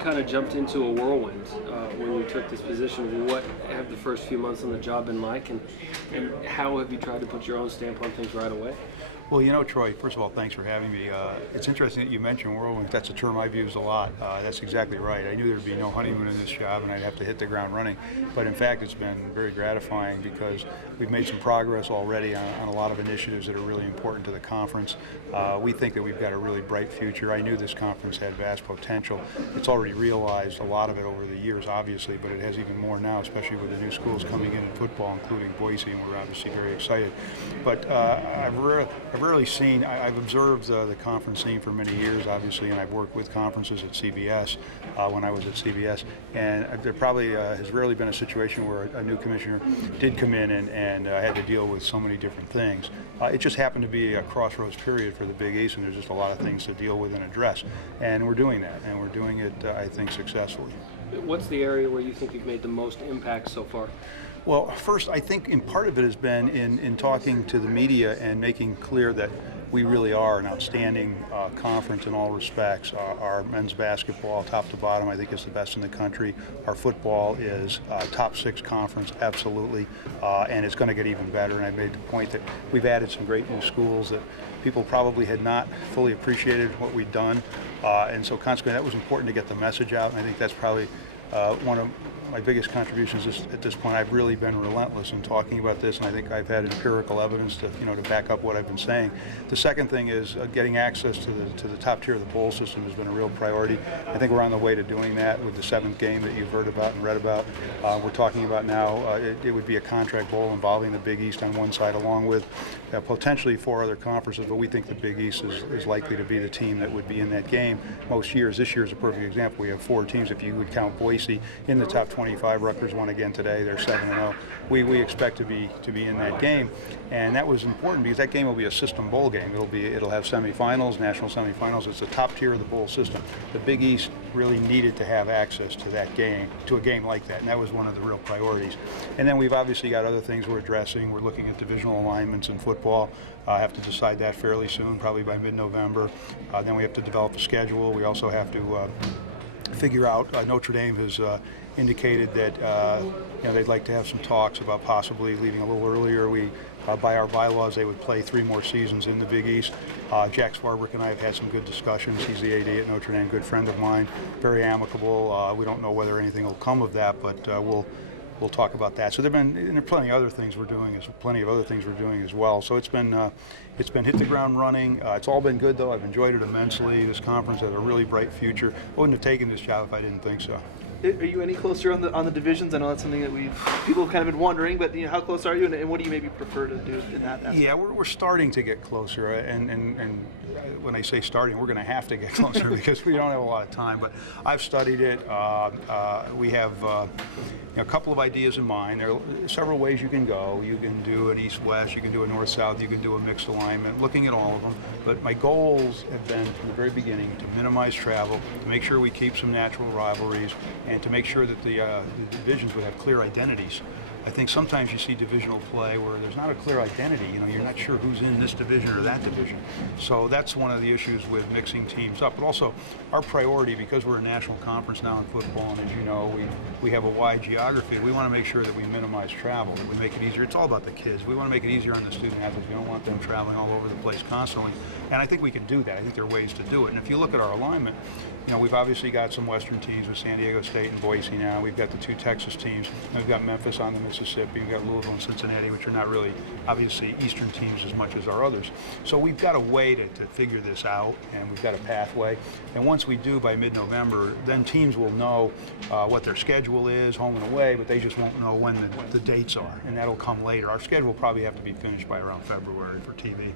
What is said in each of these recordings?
kind of jumped into a whirlwind when you took this position. What have the first few months on the job been like, and how have you tried to put your own stamp on things right away? Well, you know, Troy, first of all, thanks for having me. It's interesting that you mentioned whirlwind. That's a term I've used a lot. That's exactly right. I knew there'd be no honeymoon in this job and I'd have to hit the ground running. But in fact, it's been very gratifying because we've made some progress already on a lot of initiatives that are really important to the conference. We think that we've got a really bright future. I knew this conference had vast potential. It's already realized a lot of it over the years, obviously, but it has even more now, especially with the new schools coming in football, including Boise, and we're obviously very excited. But I've rarely seen, I've observed the conference scene for many years, obviously, and I've worked with conferences at CBS when I was at CBS, and there probably has rarely been a situation where a new commissioner did come in and had to deal with so many different things. It just happened to be a crossroads period for the Big East, and there's just a lot of things to deal with and address, and we're doing that, and we're doing it, I think, successfully. What's the area where you think you've made the most impact so far? Well, first, I think in part of it has been in talking to the media and making clear that we really are an outstanding conference in all respects. Our men's basketball, top to bottom, I think is the best in the country. Our football is top 6 conference, absolutely, and it's going to get even better. And I made the point that we've added some great new schools that people probably had not fully appreciated what we'd done, and so consequently that was important to get the message out, and I think that's probably one of my biggest contributions at this point. I've really been relentless in talking about this, and I think I've had empirical evidence to back up what I've been saying. The second thing is getting access to the top tier of the bowl system has been a real priority. I think we're on the way to doing that with the 7th game that you've heard about and read about. We're talking about now it would be a contract bowl involving the Big East on one side, along with potentially 4 other conferences, but we think the Big East is likely to be the team that would be in that game most years. This year is a perfect example. We have 4 teams, if you would count Boise, in the top 25. Rutgers won again today. They're 7-0. We expect to be in that game, and that was important because that game will be a system bowl game. It'll have semifinals, national semifinals. It's the top tier of the bowl system. The Big East really needed to have access to that game, to a game like that, and that was one of the real priorities. And then we've obviously got other things we're addressing. We're looking at divisional alignments in football. I have to decide that fairly soon, probably by mid-November. Then we have to develop a schedule. We also have to figure out, Notre Dame has indicated that they'd like to have some talks about possibly leaving a little earlier. By our bylaws, they would play 3 more seasons in the Big East. Jack Swarbrick and I have had some good discussions. He's the AD at Notre Dame, good friend of mine, very amicable. We don't know whether anything will come of that, but we'll talk about that. So there are plenty of other things we're doing as well. So it's been hit the ground running. It's all been good though. I've enjoyed it immensely. This conference has a really bright future. I wouldn't have taken this job if I didn't think so. Are you any closer on the divisions? I know that's something that people have kind of been wondering, but how close are you, and what do you maybe prefer to do in that aspect? Yeah, we're starting to get closer, and when I say starting, we're going to have to get closer because we don't have a lot of time. But I've studied it. We have a couple of ideas in mind. There are several ways you can go. You can do an east-west, you can do a north-south, you can do a mixed alignment, looking at all of them. But my goals have been, from the very beginning, to minimize travel, to make sure we keep some natural rivalries, and to make sure that the divisions would have clear identities. I think sometimes you see divisional play where there's not a clear identity. You're not sure who's in this division or that division. So that's one of the issues with mixing teams up. But also, our priority, because we're a national conference now in football, and as you know, we have a wide geography, we want to make sure that we minimize travel, that we make it easier. It's all about the kids. We want to make it easier on the student athletes. We don't want them traveling all over the place constantly. And I think we can do that. I think there are ways to do it. And if you look at our alignment, we've obviously got some Western teams with San Diego State and Boise now. We've got the 2 Texas teams. And we've got Memphis on the Mississippi. We've got Louisville and Cincinnati, which are not really, obviously, Eastern teams as much as our others. So we've got a way to figure this out, and we've got a pathway. And once we do by mid-November, then teams will know what their schedule is, home and away, but they just won't know when the dates are, and that'll come later. Our schedule will probably have to be finished by around February for TV.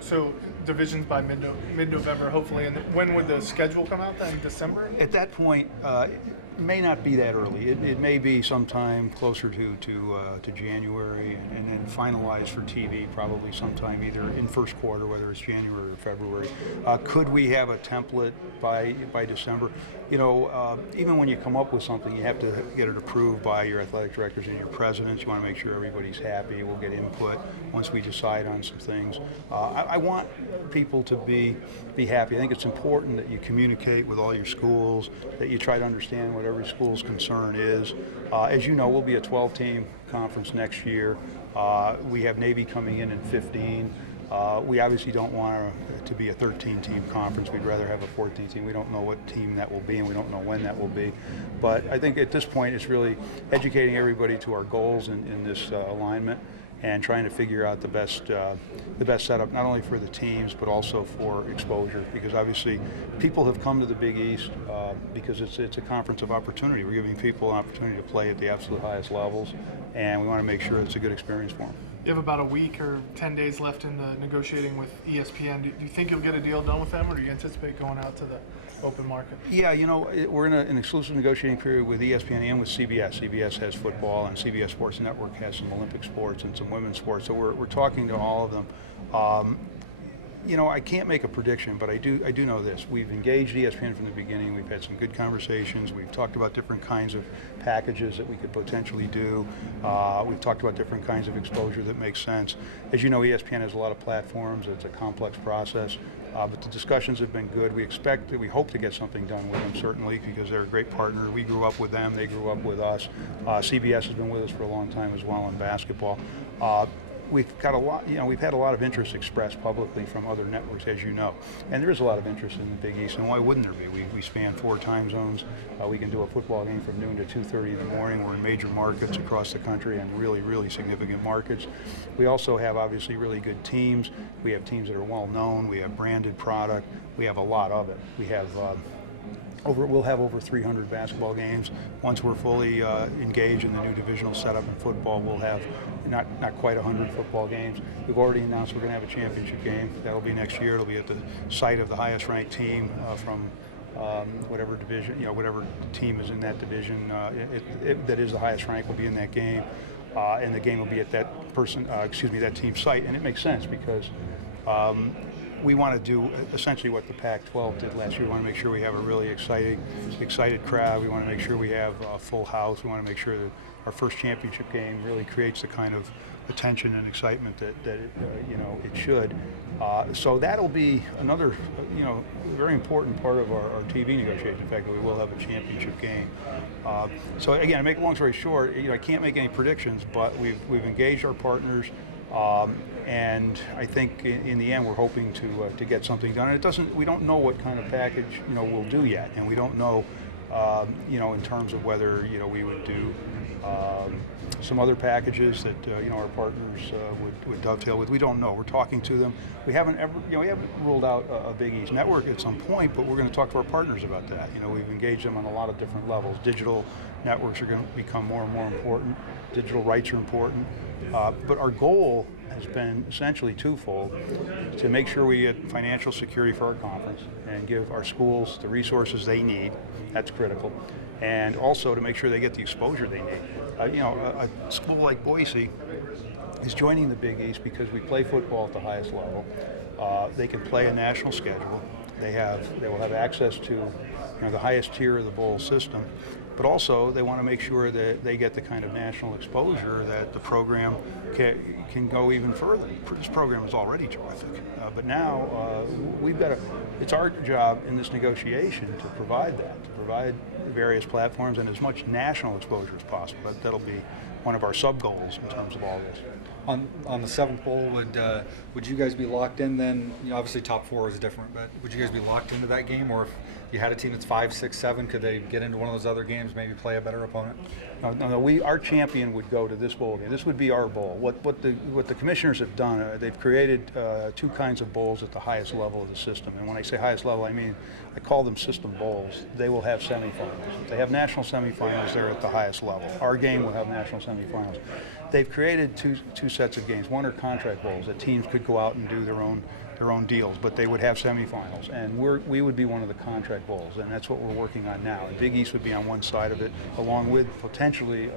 So divisions by mid-November, hopefully. And when would the schedule come out then? December? At that point, it may not be that early. It may be sometime closer to January, and then finalized for TV probably sometime either in first quarter, whether it's January or February. Could we have a template by December? Even when you come up with something, you have to get it approved by your athletic directors and your presidents. You want to make sure everybody's happy. We'll get input once we decide on some things. I want people to be happy. I think it's important that you communicate with all your schools, that you try to understand what every school's concern is. As you know, we'll be a 12-team conference next year. We have Navy coming in 15. We obviously don't want to be a 13-team conference. We'd rather have a 14 team. We don't know what team that will be, and we don't know when that will be. But I think at this point it's really educating everybody to our goals in this alignment, and trying to figure out the best setup, not only for the teams but also for exposure. Because obviously people have come to the Big East because it's a conference of opportunity. We're giving people an opportunity to play at the absolute highest levels, and we want to make sure it's a good experience for them. You have about a week or 10 days left in the negotiating with ESPN. Do you think you'll get a deal done with them, or do you anticipate going out to the open market? Yeah, we're in an exclusive negotiating period with ESPN and with CBS. CBS has football, and CBS Sports Network has some Olympic sports and some women's sports. So we're talking to all of them. I can't make a prediction, but I do know this. We've engaged ESPN from the beginning. We've had some good conversations. We've talked about different kinds of packages that we could potentially do. We've talked about different kinds of exposure that makes sense. As you know, ESPN has a lot of platforms. It's a complex process, but the discussions have been good. We hope to get something done with them, certainly, because they're a great partner. We grew up with them. They grew up with us. CBS has been with us for a long time as well in basketball. We've got a lot, we've had a lot of interest expressed publicly from other networks, as you know, and there is a lot of interest in the Big East, and why wouldn't there be? We span 4 time zones. We can do a football game from noon to 2:30 in the morning. We're in major markets across the country, and really, really significant markets. We also have obviously really good teams. We have teams that are well known. We have branded product. We have a lot of it. We have we'll have over 300 basketball games. Once we're fully engaged in the new divisional setup in football, we'll have not quite 100 football games. We've already announced we're going to have a championship game. That'll be next year. It'll be at the site of the highest ranked team from whatever division, whatever team is in that division that is the highest rank will be in that game, and the game will be at that that team's site. And it makes sense because we want to do essentially what the Pac-12 did last year. We want to make sure we have a really excited crowd. We want to make sure we have a full house. We want to make sure that our first championship game really creates the kind of attention and excitement that it should. So that'll be another very important part of our TV negotiation. In fact, that we will have a championship game. So again, to make a long story short, I can't make any predictions, but we've engaged our partners. And I think in the end we're hoping to get something done. And we don't know what kind of package we'll do yet, and we don't know in terms of whether we would do some other packages that our partners would dovetail with. We don't know. We're talking to them. We haven't ruled out a Big East network at some point, but we're going to talk to our partners about that. We've engaged them on a lot of different levels. Digital networks are going to become more and more important. Digital rights are important. But our goal has been essentially twofold: to make sure we get financial security for our conference and give our schools the resources they need. That's critical. And also to make sure they get the exposure they need. A school like Boise is joining the Big East because we play football at the highest level. They can play a national schedule. They will have access to the highest tier of the bowl system. But also, they want to make sure that they get the kind of national exposure that the program can go even further. This program is already terrific, but now it's our job in this negotiation to provide various platforms and as much national exposure as possible. That'll be one of our sub-goals in terms of all this. On the 7th bowl, would you guys be locked in then? Obviously top 4 is different, but would you guys be locked into that game, or if you had a team that's 5, 6, 7, could they get into one of those other games, maybe play a better opponent? No. Our champion would go to this bowl game. This would be our bowl. What the commissioners have done, they've created 2 kinds of bowls at the highest level of the system. And when I say highest level, I call them system bowls. They will have semifinals. If they have national semifinals, they're at the highest level. Our game will have national semifinals. They've created two sets of games. One are contract bowls that teams could go out and do their own deals, but they would have semifinals, and we would be one of the contract bowls, and that's what we're working on now. The Big East would be on one side of it, along with potentially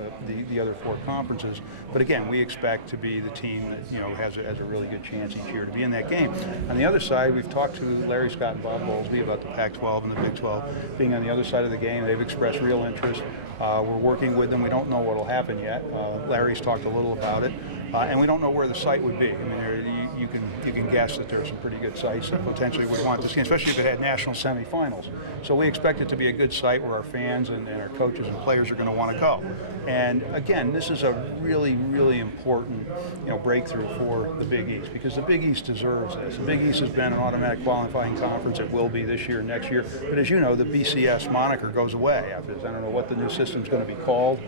the other 4 conferences. But again, we expect to be the team that has a really good chance each year to be in that game. On the other side, we've talked to Larry Scott and Bob Bowlesby about the Pac-12 and the Big 12 being on the other side of the game. They've expressed real interest. We're working with them. We don't know what will happen yet. Larry's talked a little about it, and we don't know where the site would be. you can guess that there's some pretty good sites that potentially would want this game, especially if it had national semifinals. So we expect it to be a good site where our fans and our coaches and players are going to want to go. And again, this is a really, really important, breakthrough for the Big East, because the Big East deserves this. The Big East has been an automatic qualifying conference. It will be this year, next year. But as you know, the BCS moniker goes away after this. I don't know what the new system's going to be called,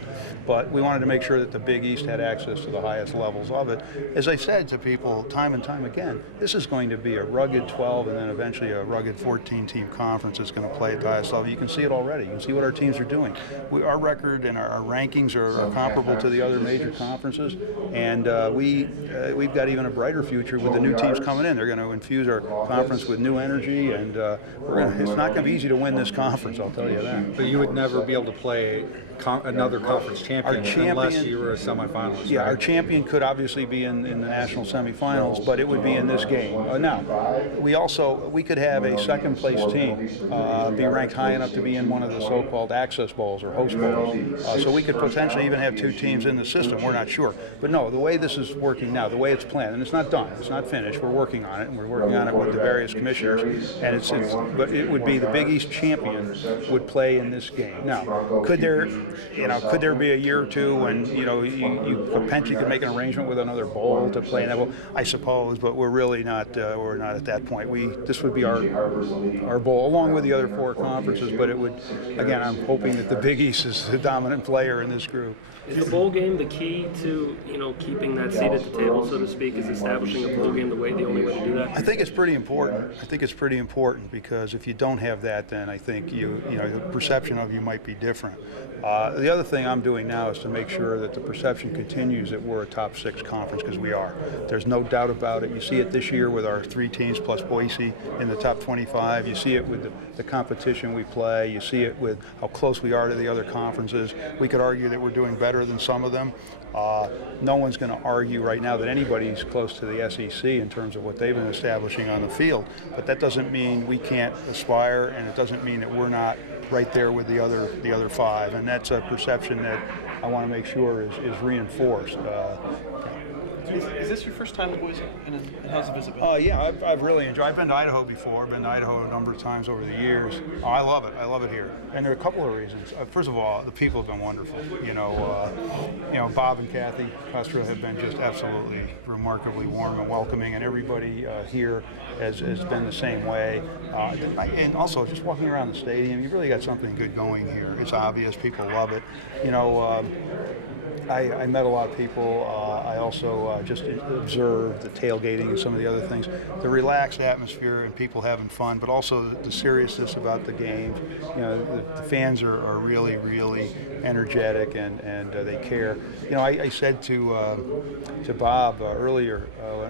but we wanted to make sure that the Big East had access to the highest levels of it. As I said to people time and time again, this is going to be a rugged 12 and then eventually a rugged 14-team conference that's going to play at the highest level. You can see it already. You can see what our teams are doing. Our record and our rankings are comparable to the other major conferences, and we've got even a brighter future with the new teams coming in. They're going to infuse our conference with new energy, and it's not going to be easy to win this conference, I'll tell you that. But you would never be able to play another conference champion unless you were a semifinalist. Yeah, right? our champion could obviously be in the national semifinals, but it would be in this game. Now, we could have a second place team be ranked high enough to be in one of the so-called access bowls or host bowls. So we could potentially even have two teams in the system. We're not sure. But no, the way this is working now, the way it's planned, and it's not done, it's not finished. We're working on it, and we're working on it with the various commissioners. And but it would be the Big East champion would play in this game. Now, could there be a year or two when you potentially could make an arrangement with another bowl to play in that bowl? I suppose, but we're really not. We're not at that point. This would be our bowl along with the other four conferences. But it would, again, I'm hoping that the Big East is the dominant player in this group. Is the bowl game the key to keeping that seat at the table, so to speak? Is establishing a bowl game the only way to do that? I think it's pretty important. I think it's pretty important because if you don't have that, then I think the perception of you might be different. The other thing I'm doing now is to make sure that the perception continues that we're a top 6 conference, because we are. There's no doubt about it. You see it this year with our 3 teams plus Boise in the top 25. You see it with the competition we play. You see it with how close we are to the other conferences. We could argue that we're doing better than some of them. No one's going to argue right now that anybody's close to the SEC in terms of what they've been establishing on the field, but that doesn't mean we can't aspire, and it doesn't mean that we're not right there with the other 5, and that's a perception that I want to make sure is reinforced. Is this your first time in Boise, and how's the visit been? Yeah, I've really enjoyed. I've been to Idaho before. I've been to Idaho a number of times over the years. I love it. I love it here, and there are a couple of reasons. First of all, the people have been wonderful. Bob and Kathy Custra have been just absolutely remarkably warm and welcoming, and everybody here has been the same way. And also, just walking around the stadium, you've really got something good going here. It's obvious. People love it. I met a lot of people. I also just observed the tailgating and some of the other things. The relaxed atmosphere and people having fun, but also the seriousness about the games. The fans are really, really energetic and they care. I said to Bob earlier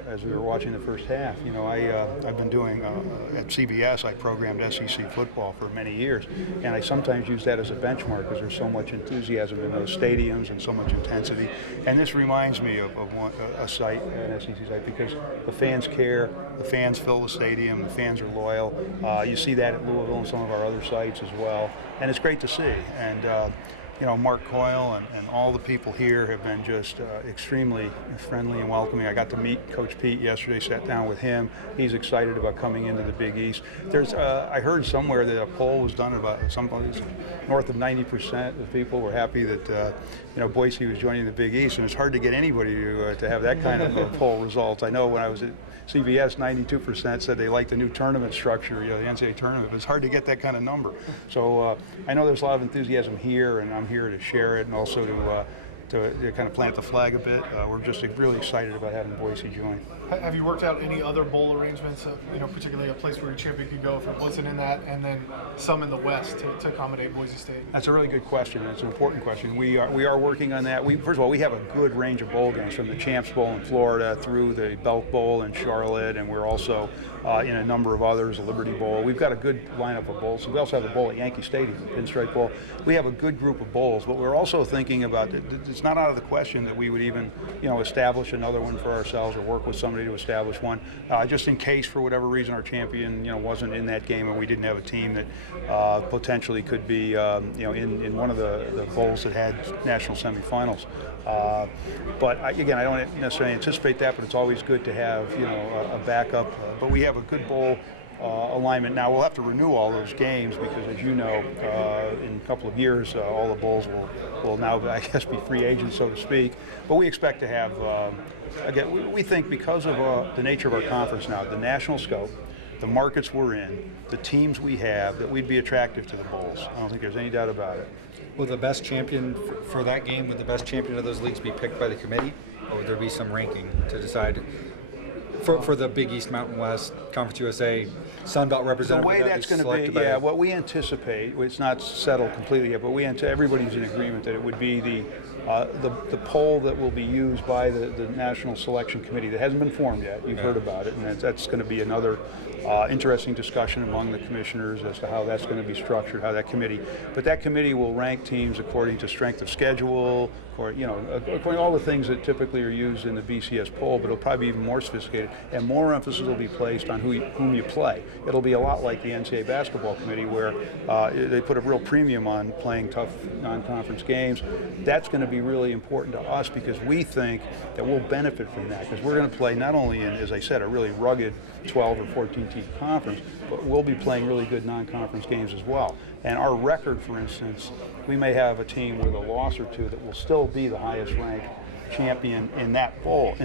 as we were watching the first half, I've been doing at CBS, I programmed SEC football for many years, and I sometimes use that as a benchmark because there's so much enthusiasm in those stadiums and so much intensity. And this reminds me of a site, an SEC site, because the fans care, the fans fill the stadium, the fans are loyal. You see that at Louisville and some of our other sites as well, and it's great to see. And Mark Coyle and all the people here have been just extremely friendly and welcoming. I got to meet Coach Pete yesterday, sat down with him. He's excited about coming into the Big East. I heard somewhere that a poll was done about someplace north of 90% of people were happy that Boise was joining the Big East, and it's hard to get anybody to have that kind of poll results. I know when I was at CBS, 92% said they liked the new tournament structure, the NCAA tournament, but it's hard to get that kind of number. So I know there's a lot of enthusiasm here, and I'm here to share it and also to kind of plant the flag a bit. We're just really excited about having Boise join. Have you worked out any other bowl arrangements, particularly a place where your champion could go if it wasn't in that, and then some in the West to accommodate Boise State? That's a really good question, and it's an important question. We are working on that. First of all, we have a good range of bowl games, from the Champs Bowl in Florida through the Belk Bowl in Charlotte, and we're also in a number of others, the Liberty Bowl. We've got a good lineup of bowls. We also have a bowl at Yankee Stadium, the Pinstripe Bowl. We have a good group of bowls, but we're also thinking about it's it's not out of the question that we would even, establish another one for ourselves or work with somebody to establish one, just in case for whatever reason our champion, wasn't in that game and we didn't have a team that potentially could be, in one of the bowls that had national semifinals. But again, I don't necessarily anticipate that, but it's always good to have, a backup. But we have a good bowl alignment. Now we'll have to renew all those games because, as you know, in a couple of years, all the bowls will now, I guess, be free agents, so to speak. But we expect to have, again, we think because of the nature of our conference now, the national scope, the markets we're in, the teams we have, that we'd be attractive to the bowls. I don't think there's any doubt about it. Will the best champion for that game, would the best champion of those leagues be picked by the committee, or would there be some ranking to decide? For the Big East, Mountain West, Conference USA, Sun Belt representative. The way that's going to be, what we anticipate, it's not settled completely yet, but everybody's in agreement that it would be the poll that will be used by the National Selection Committee that hasn't been formed yet. You've heard about it, and that's going to be another interesting discussion among the commissioners as to how that's going to be structured, how that committee. But that committee will rank teams according to strength of schedule, or according to all the things that typically are used in the BCS poll. But it'll probably be even more sophisticated, and more emphasis will be placed on whom you play. It'll be a lot like the NCAA basketball committee, where they put a real premium on playing tough non-conference games. That's going to be really important to us because we think that we'll benefit from that, because we're going to play not only in, as I said, a really rugged 12 or 14 team conference, but we'll be playing really good non-conference games as well. And our record, for instance, we may have a team with a loss or two that will still be the highest ranked champion in that poll,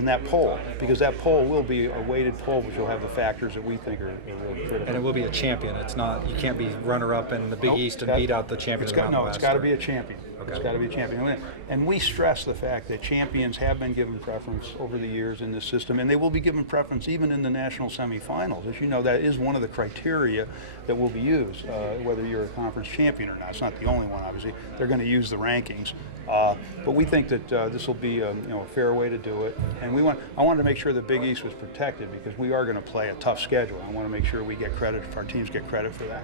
because that poll will be a weighted poll, which will have the factors that we think are really critical. And it will be a champion. It's not, you can't be runner-up in the Big East and beat out the champion of the Mountain West. It's got to be a champion. Okay. It's got to be a champion. And we stress the fact that champions have been given preference over the years in this system, and they will be given preference even in the national semifinals. As you know, that is one of the criteria that will be used, whether you're a conference champion or not. It's not the only one, obviously. They're going to use the rankings. But we think that this will be a fair way to do it. And I wanted to make sure the Big East was protected because we are going to play a tough schedule. I want to make sure we get credit, if our teams get credit for that.